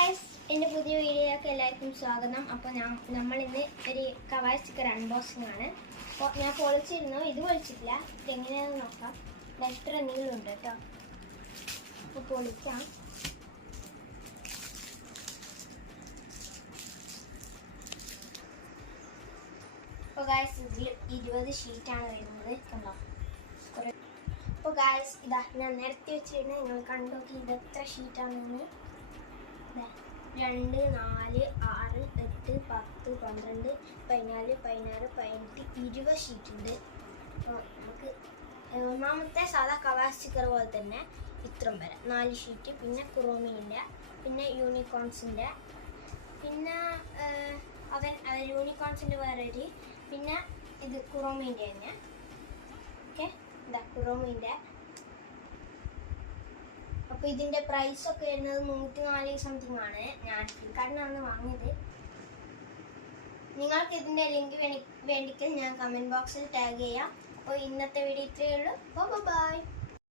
Guys, എൻ്റെ പുതിയ വീഡിയോയിലേക്ക് എല്ലാവർക്കും സ്വാഗതം. അപ്പോൾ നമ്മളിന്ന് ഒരു കവായ് സ്റ്റിക്കർ അൺബോക്സിംഗ് ആണ്. അപ്പോൾ ഞാൻ പൊളിച്ചിരുന്നു, ഇത് പൊളിച്ചിട്ടില്ല. എങ്ങനെയാണെന്ന് നോക്കാം. എത്ര നീളമുണ്ട് കേട്ടോ. അപ്പോൾ പൊളിക്കാം. അപ്പോൾ ഗൈസ്, ഇതിൽ 20 ഷീറ്റാണ് വരുന്നത്. കണ്ടോ? അപ്പോൾ ഗൈസ്, ഇതാ ഞാൻ നിരത്തി വെച്ചിരുന്നു. നിങ്ങൾ കണ്ടോക്കി ഇത് എത്ര ഷീറ്റാണെന്ന്. 2, 4, 6, 8, 10, 12, 14, 16, 18, 20 ഷീറ്റ് ഉണ്ട്. അപ്പോൾ നമുക്ക് ഒന്നാമത്തെ സാധാ കവായ് സ്റ്റിക്കർ പോലെ തന്നെ ഇത്രയും വരെ 4 ഷീറ്റ്, പിന്നെ ക്രോമീൻ്റെ, പിന്നെ യൂണിക്കോൺസിൻ്റെ, പിന്നെ യൂണിക്കോൺസിൻ്റെ വേറെ ഒരു, പിന്നെ ഇത് ക്രോമീൻ്റെ തന്നെ. ഓക്കെ, ഇതാ ക്രോമീൻ്റെ. അപ്പോൾ ഇതിൻ്റെ പ്രൈസൊക്കെ വരുന്നത് 104 സംതിങ് ആണ്. ഞാൻ ഫ്ലിപ്കാർട്ടിനാണ് വാങ്ങിയത്. നിങ്ങൾക്ക് ഇതിൻ്റെ ലിങ്ക് വേണ്ടിക്ക് ഞാൻ കമൻറ്റ് ബോക്സിൽ ടാഗ് ചെയ്യാം. അപ്പോൾ ഇന്നത്തെ വീഡിയോ ഇത്രയേ ഉള്ളൂ. ബൈ.